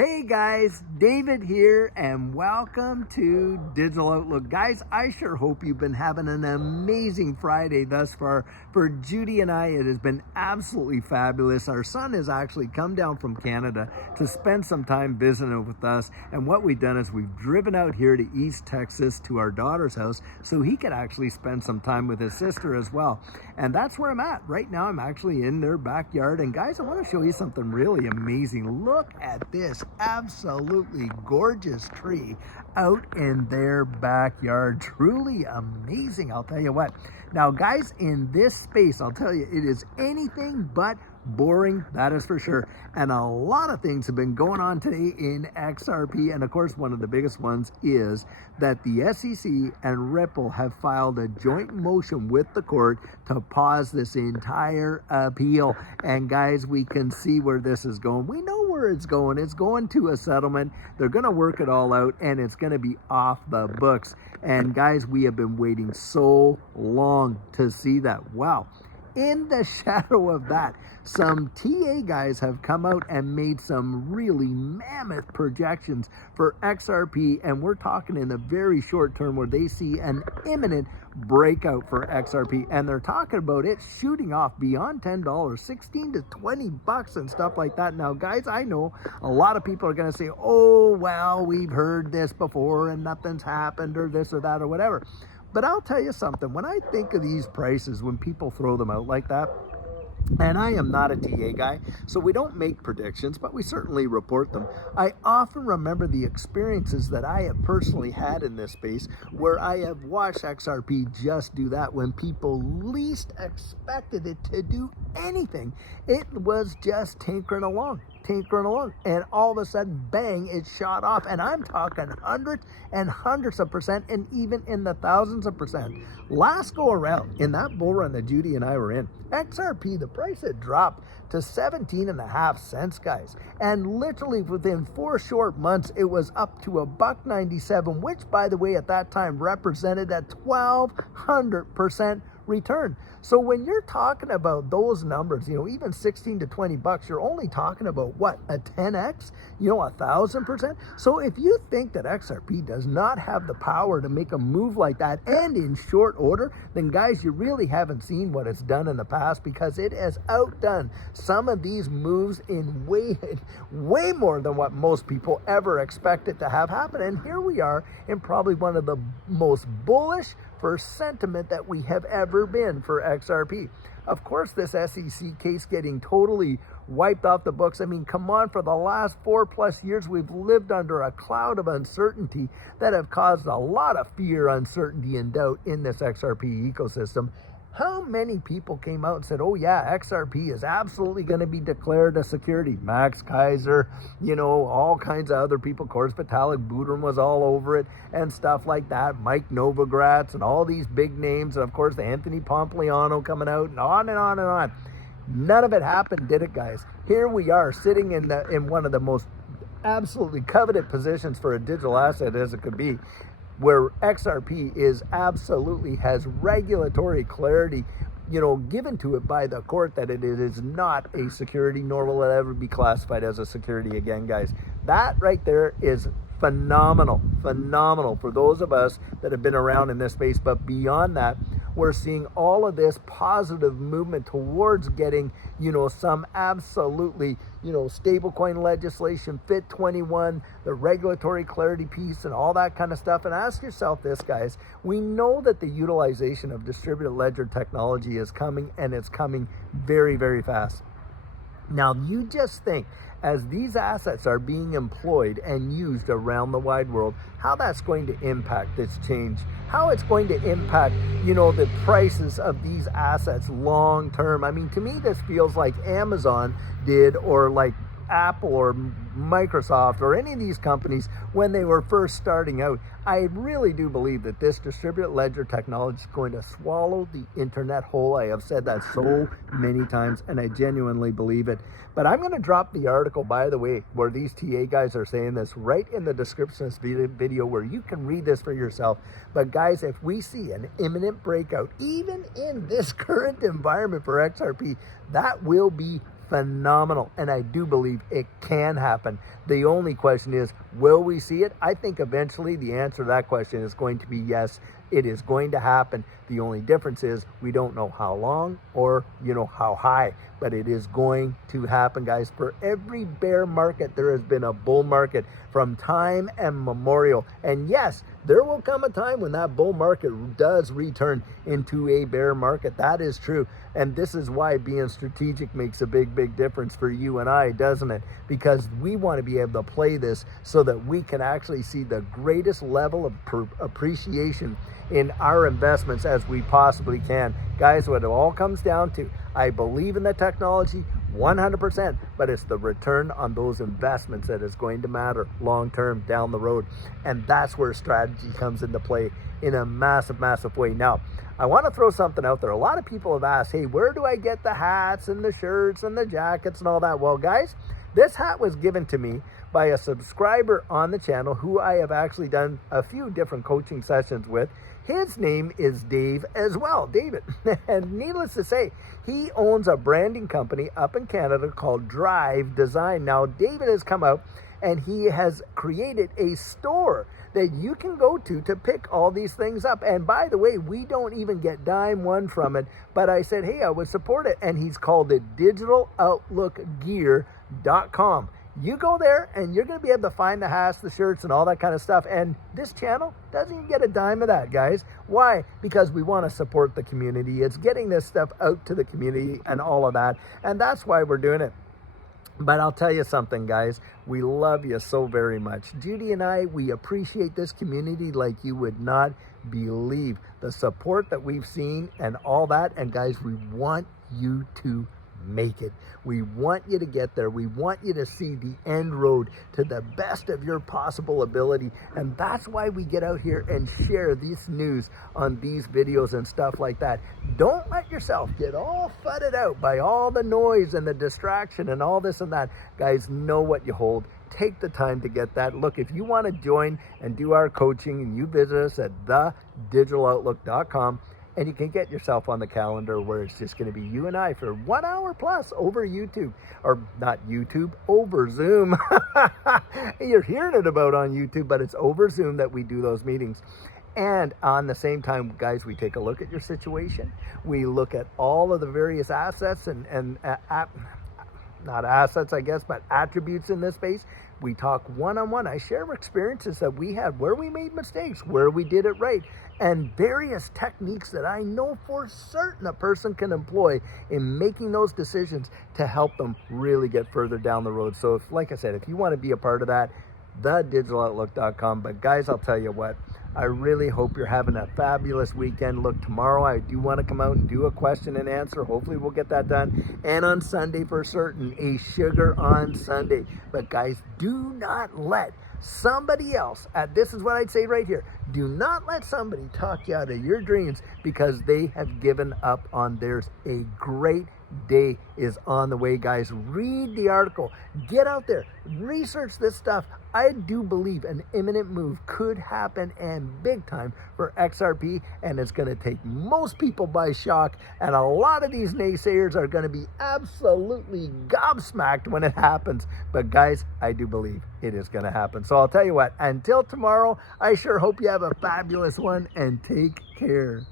Hey guys, David here and welcome to Digital Outlook. Guys, I sure hope you've been having an amazing Friday thus far. For Judy and I, it has been absolutely fabulous. Our son has actually come down from Canada to spend some time visiting with us. And what we've done is we've driven out here to East Texas to our daughter's house so he could actually spend some time with his sister as well. And that's where I'm at. Right now, I'm actually in their backyard. And guys, I want to show you something really amazing. Look at this absolutely gorgeous tree out in their backyard. Truly amazing, I'll tell you what. Now guys, in this space, I'll tell you, it is anything but boring, that is for sure. And a lot of things have been going on today in XRP, and of course one of the biggest ones is that the SEC and Ripple have filed a joint motion with the court to pause this entire appeal. And guys, we can see where this is going. We know where it's going. It's going to a settlement. They're going to work it all out and it's going to be off the books. And guys, we have been waiting so long to see that. Wow. In the shadow of that, some TA guys have come out and made some really mammoth projections for XRP, and we're talking in the very short term where they see an imminent breakout for XRP, and they're talking about it shooting off beyond $10, 16 to 20 bucks and stuff like that. Now guys, I know a lot of people are going to say, oh well, we've heard this before and nothing's happened or this or that or whatever. But I'll tell you something, when I think of these prices, when people throw them out like that, and I am not a TA guy, so we don't make predictions, but we certainly report them. I often remember the experiences that I have personally had in this space where I have watched XRP just do that when people least expected it to do anything. It was just tinkering along, and all of a sudden, bang, it shot off. And I'm talking hundreds and hundreds of percent, and even in the thousands of percent. Last go around, in that bull run that Judy and I were in, XRP, the price had dropped to 17.5 cents, guys. And literally within 4 short months, it was up to $1.97, which, by the way, at that time represented a 1,200% return. So when you're talking about those numbers, you know, even 16 to 20 bucks, you're only talking about what, a 10x, you know, 1,000%. So if you think that XRP does not have the power to make a move like that and in short order, then guys, you really haven't seen what it's done in the past, because it has outdone some of these moves in way more than what most people ever expected to have happen. And here we are in probably one of the most bullish for sentiment that we have ever been for XRP. Of course, this SEC case getting totally wiped off the books. I mean, come on, for the last 4+ years, we've lived under a cloud of uncertainty that have caused a lot of fear, uncertainty, and doubt in this XRP ecosystem. How many people came out and said, oh yeah, XRP is absolutely going to be declared a security? Max Kaiser, you know, all kinds of other people. Of course, Vitalik Buterin was all over it and stuff like that. Mike Novogratz and all these big names. And of course, Anthony Pompliano coming out and on and on and on. None of it happened, did it, guys? Here we are sitting in one of the most absolutely coveted positions for a digital asset as it could be, where XRP is absolutely has regulatory clarity, you know, given to it by the court that it is not a security, nor will it ever be classified as a security again, guys. That right there is phenomenal for those of us that have been around in this space. But beyond that, we're seeing all of this positive movement towards getting, you know, some absolutely, you know, stablecoin legislation, FIT 21, the regulatory clarity piece and all that kind of stuff. And ask yourself this, guys, we know that the utilization of distributed ledger technology is coming, and it's coming very, very fast. Now, you just think, as these assets are being employed and used around the wide world, how that's going to impact this change, how it's going to impact, you know, the prices of these assets long term. I mean, to me, this feels like Amazon did, or like Apple or Microsoft or any of these companies when they were first starting out. I really do believe that this distributed ledger technology is going to swallow the internet whole. I have said that so many times, and I genuinely believe it. But I'm going to drop the article, by the way, where these TA guys are saying this right in the description of this video, where you can read this for yourself. But guys, if we see an imminent breakout, even in this current environment for XRP, that will be phenomenal, and I do believe it can happen. The only question is, will we see it? I think eventually the answer to that question is going to be yes, it is going to happen. The only difference is we don't know how long or, how high, but it is going to happen, guys. For every bear market, there has been a bull market from time immemorial. And yes, there will come a time when that bull market does return into a bear market. That is true. And this is why being strategic makes a big, big difference for you and I, doesn't it? Because we want to be able to play this so that we can actually see the greatest level of appreciation in our investments as we possibly can. Guys, what it all comes down to, I believe in the technology 100%, but it's the return on those investments that is going to matter long term down the road. And that's where strategy comes into play in a massive, massive way. Now, I want to throw something out there. A lot of people have asked, hey, where do I get the hats and the shirts and the jackets and all that? Well, guys, this hat was given to me by a subscriber on the channel who I have actually done a few different coaching sessions with. His name is Dave as well, David. And needless to say, he owns a branding company up in Canada called Drive Design. Now, David has come out and he has created a store that you can go to pick all these things up. And by the way, we don't even get dime one from it, but I said, hey, I would support it. And he's called it digitaloutlookgear.com. You go there and you're going to be able to find the hats, the shirts, and all that kind of stuff. And this channel doesn't even get a dime of that, guys. Why? Because we want to support the community. It's getting this stuff out to the community and all of that. And that's why we're doing it. But I'll tell you something, guys. We love you so very much. Judy and I, we appreciate this community like you would not believe. The support that we've seen and all that. And guys, we want you to make it. We want you to get there. We want you to see the end road to the best of your possible ability. And that's why we get out here and share this news on these videos and stuff like that. Don't let yourself get all fudded out by all the noise and the distraction and all this and that. Guys, know what you hold. Take the time to get that. Look, if you want to join and do our coaching, and you visit us at thedigital.outlook.com, and you can get yourself on the calendar where it's just going to be you and I for 1 hour plus over YouTube, or not YouTube, over Zoom. You're hearing it about on YouTube, but it's over Zoom that we do those meetings. And on the same time, guys, we take a look at your situation. We look at all of the various assets and not assets, I guess, but attributes in this space. We talk one-on-one. I share experiences that we had, where we made mistakes, where we did it right, and various techniques that I know for certain a person can employ in making those decisions to help them really get further down the road. So, like I said, if you want to be a part of that, thedigital.outlook.com. But guys, I'll tell you what, I really hope you're having a fabulous weekend. Look, tomorrow I do want to come out and do a question and answer. Hopefully we'll get that done. And on Sunday for certain, a sugar on Sunday. But guys, do not let somebody else, this is what I'd say right here, do not let somebody talk you out of your dreams because they have given up on theirs. A great day is on the way, guys. Read the article, get out there, research this stuff. I do believe an imminent move could happen, and big time, for XRP, and it's going to take most people by shock, and a lot of these naysayers are going to be absolutely gobsmacked when it happens. But guys, I do believe it is going to happen. So I'll tell you what, until tomorrow, I sure hope you have a fabulous one, and take care.